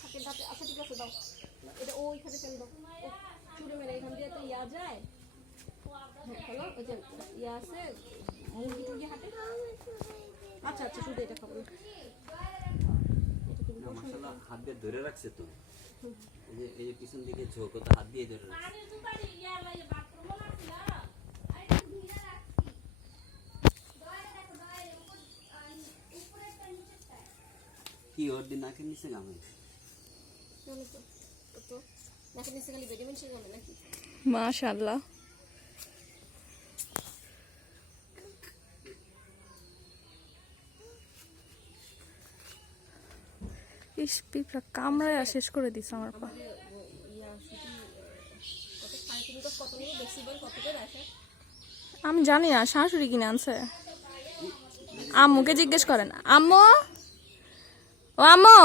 থাকে দাঁতে। আচ্ছা ঠিক আছে দাও, এটা ওইখানে ফেল দাও, চুড়ে মেরে এখান দিয়ে তো ইয়া যায়। হ্যালো, ওই যে ইয়া আছে মুরগি টুরগি হাঁটে। আচ্ছা আচ্ছা শুধু এটা খাবো। মাশাআল্লাহ হাত দিয়ে ধরে রাখছে তো, এই যে পিছন দিকে ঝোঁক, তো হাত দিয়ে ধরে রাখছে। কি ওর দিন নাকের নিচে গামে মাশাআল্লাহ। ইস পিঁপড়া কামড়ায় শেষ করে দিস আমার পা। আমি জানি না, শাশুড়ি কিনে আনছে। আম্মুকে জিজ্ঞেস করেন। আম্মু, ও আম্মু